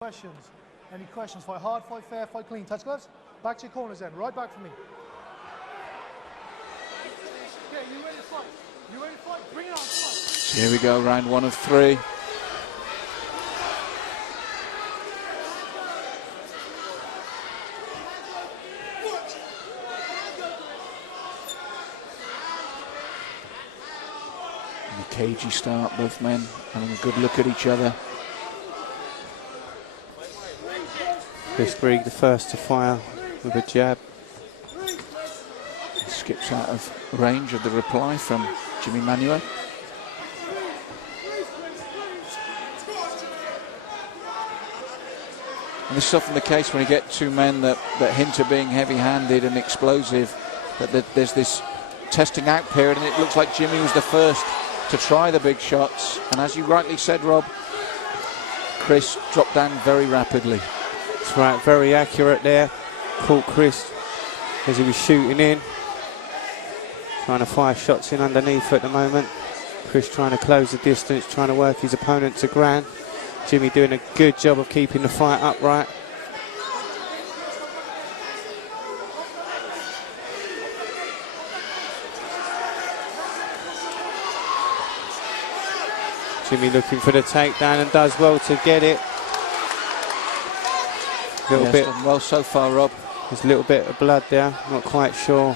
Questions? Any questions? Fight hard, fight fair, fight clean. Touch gloves. Back to your corners then. Right back for me. Okay, you ready to fight? You ready to fight? Bring it on. Come on. Here we go, round 1 of 3. And a cagey start, both men having a good look at each other. Chris+Greig the first to fire with a jab. Skips out of range of the reply from Jimi Manuwa. And this is often the case when you get two men that hint at being heavy-handed and explosive, that there's this testing out period, and it looks like Jimmy was the first to try the big shots. And as you rightly said, Rob, Chris dropped down very rapidly. That's right, very accurate there. Caught Chris as he was shooting in. Trying to fire shots in underneath at the moment. Chris trying to close the distance, trying to work his opponent to ground. Jimmy doing a good job of keeping the fight upright. Jimmy looking for the takedown and does well to get it. Done well so far, Rob. There's a little bit of blood there. Not quite sure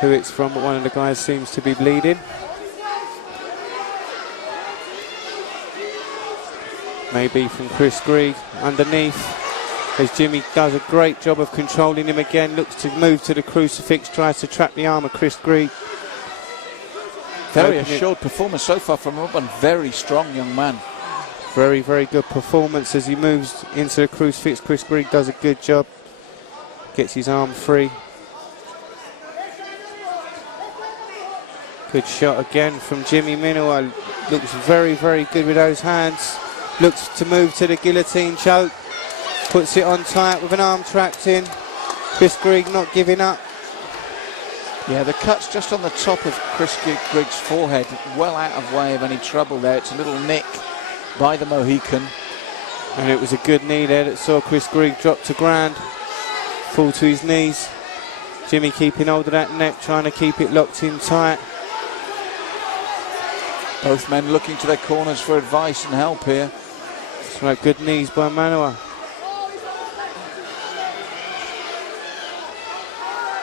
who it's from, but one of the guys seems to be bleeding. Maybe from Chris+Greig underneath, as Jimmy does a great job of controlling him again. Looks to move to the crucifix, tries to trap the arm of Chris+Greig. Very assured performance so far from Rob, and very strong young man. Very, very good performance as he moves into the crucifix. Chris+Greig does a good job. Gets his arm free. Good shot again from Jimi Manuwa. Looks very, very good with those hands. Looks to move to the guillotine choke. Puts it on tight with an arm trapped in. Chris+Greig not giving up. Yeah, the cut's just on the top of Chris+Greig's forehead. Well out of way of any trouble there. It's a little nick by the Mohican. And it was a good knee there that saw Chris+Greig drop to ground. Fall to his knees. Jimmy keeping hold of that neck, trying to keep it locked in tight. Both men looking to their corners for advice and help here. That's right, good knees by Manuwa.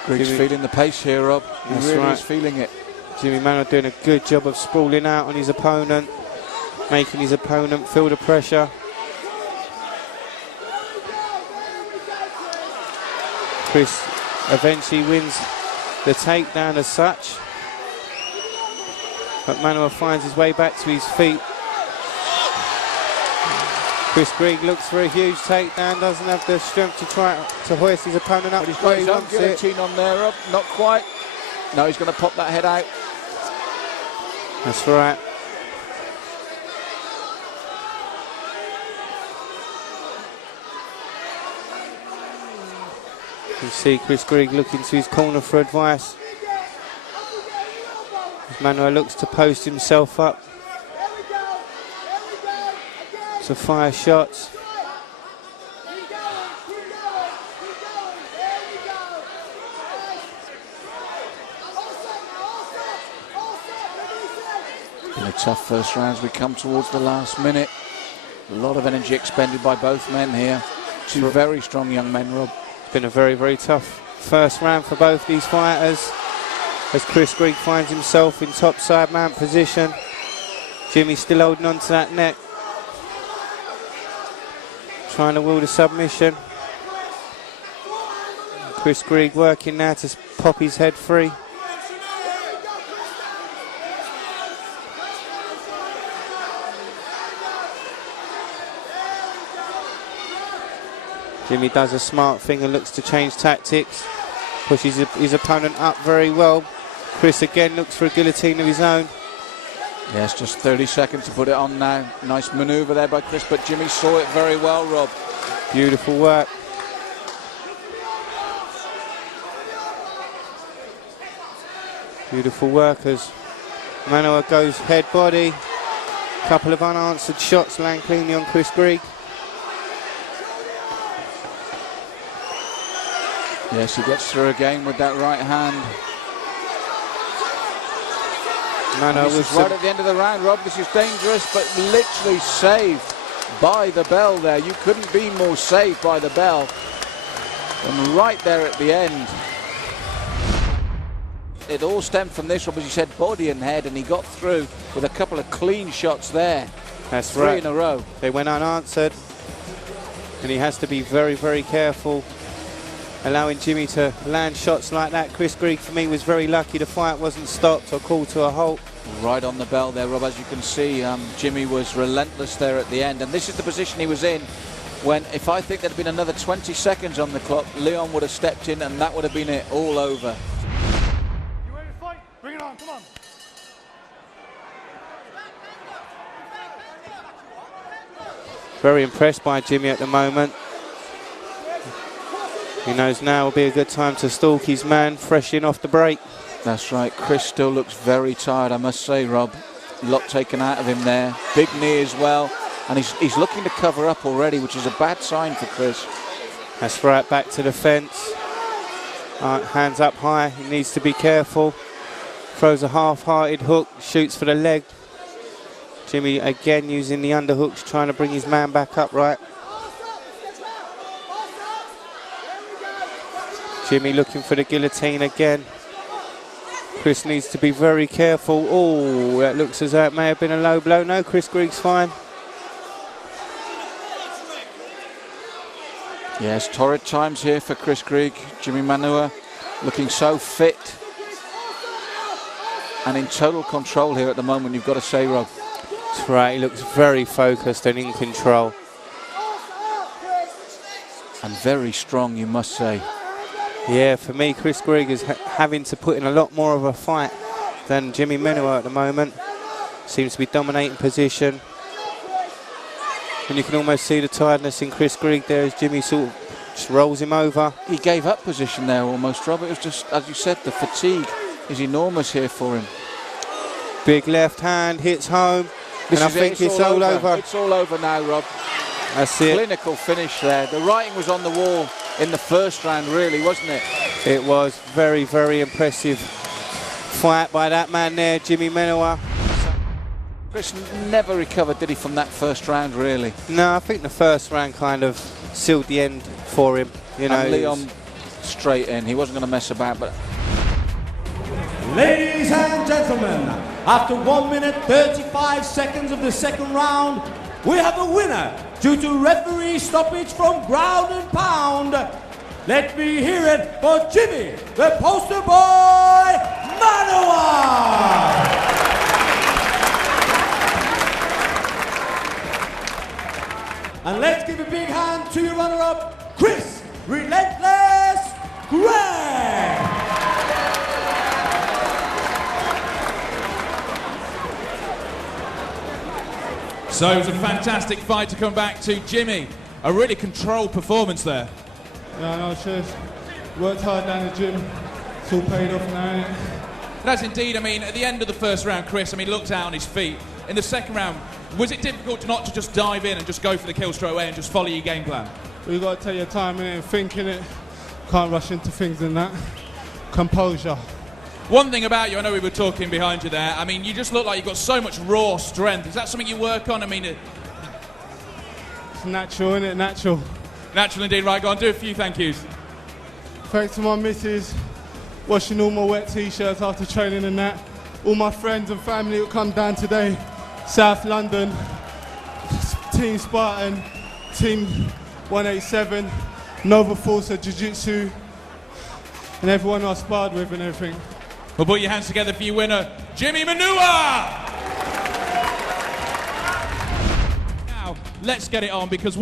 Greig's feeling the pace here, Rob. He really is feeling it. Jimi Manuwa doing a good job of sprawling out on his opponent, making his opponent feel the pressure. Chris eventually wins the takedown as such, but Manuwa finds his way back to his feet. Chris+Greig looks for a huge takedown, doesn't have the strength to try to hoist his opponent up. But he's got his own guillotine on there, Rob. Not quite. No, he's going to pop that head out. That's right. You can see Chris+Greig looking to his corner for advice. As Manuwa looks to post himself up to fire shots. Been a tough first round as we come towards the last minute. A lot of energy expended by both men here. Two very strong young men, Rob. It's been a very, very tough first round for both these fighters, as Chris+Greig finds himself in top side mount position. Jimmy still holding on to that neck, trying to will the submission. Chris+Greig working now to pop his head free. Jimmy does a smart thing and looks to change tactics. Pushes his opponent up very well. Chris again looks for a guillotine of his own. Yes, just 30 seconds to put it on now. Nice manoeuvre there by Chris, but Jimmy saw it very well, Rob. Beautiful work. Beautiful work as Manuwa goes head body. Couple of unanswered shots land cleanly on Chris+Greig. Yes, he gets through again with that right hand. This was right at the end of the round, Rob. This is dangerous, but literally saved by the bell there. You couldn't be more saved by the bell. And right there at the end. It all stemmed from this, Rob, as you said, body and head, and he got through with a couple of clean shots there. That's Three right. in a row. They went unanswered, and he has to be very, very careful allowing Jimmy to land shots like that. Chris+Greig, for me, was very lucky the fight wasn't stopped or called to a halt. Right on the bell there, Rob. As you can see, Jimmy was relentless there at the end, and this is the position he was in when, if I think there'd been another 20 seconds on the clock, Leon would have stepped in and that would have been it all over. You ready to fight? Bring it on, come on. Very impressed by Jimmy at the moment. He knows now will be a good time to stalk his man, fresh in off the break. That's right. Chris still looks very tired, I must say, Rob. A lot taken out of him there. Big knee as well. And he's looking to cover up already, which is a bad sign for Chris. That's right, back to the fence. Hands up high, he needs to be careful. Throws a half-hearted hook, shoots for the leg. Jimmy again using the underhooks, trying to bring his man back upright. Jimmy looking for the guillotine again. Chris needs to be very careful. Oh, that looks as though it may have been a low blow. No, Chris+Greig's fine. Yes, torrid times here for Chris+Greig. Jimi Manuwa looking so fit and in total control here at the moment, you've got to say, Rob. That's right, he looks very focused and in control. And very strong, you must say. Yeah, for me, Chris+Greig is having to put in a lot more of a fight than Jimi Manuwa at the moment. Seems to be dominating position. And you can almost see the tiredness in Chris+Greig there as Jimmy sort of just rolls him over. He gave up position there almost, Rob. It was just, as you said, the fatigue is enormous here for him. Big left hand, hits home. And I think it's all over. It's all over now, Rob. That's it. Clinical finish there. The writing was on the wall in the first round, really, wasn't it? It was very, very impressive fight by that man there, Jimi Manuwa. Chris never recovered, did he, from that first round, really? No, I think the first round kind of sealed the end for him. You know, and Leon straight in. He wasn't going to mess about, but... Ladies and gentlemen, after 1 minute 35 seconds of the second round, we have a winner due to referee stoppage from ground and pound. Let me hear it for Jimi, the poster boy, Manuwa! And let's give a big hand to your runner-up, Chris *Relentless*Greig! So it was a fantastic fight to come back to. Jimmy, a really controlled performance there. Yeah, no, cheers. Worked hard down the gym. It's all paid off now, innit? That's indeed, I mean, at the end of the first round, Chris, I mean, looked out on his feet. In the second round, was it difficult not to just dive in and just go for the kill straight away and just follow your game plan? Well, you got to take your time in it and think in it. Can't rush into things and that. Composure. One thing about you, I know we were talking behind you there, I mean, you just look like you've got so much raw strength. Is that something you work on? I mean... It's natural, innit? Natural. Natural indeed. Right, go on, do a few thank yous. Thanks to my missus, washing all my wet t-shirts after training and that. All my friends and family who come down today. South London, Team Spartan, Team 187, Nova Forza Jiu-Jitsu, and everyone I sparred with and everything. Well, put your hands together for your winner, Jimi Manuwa! Now, let's get it on because...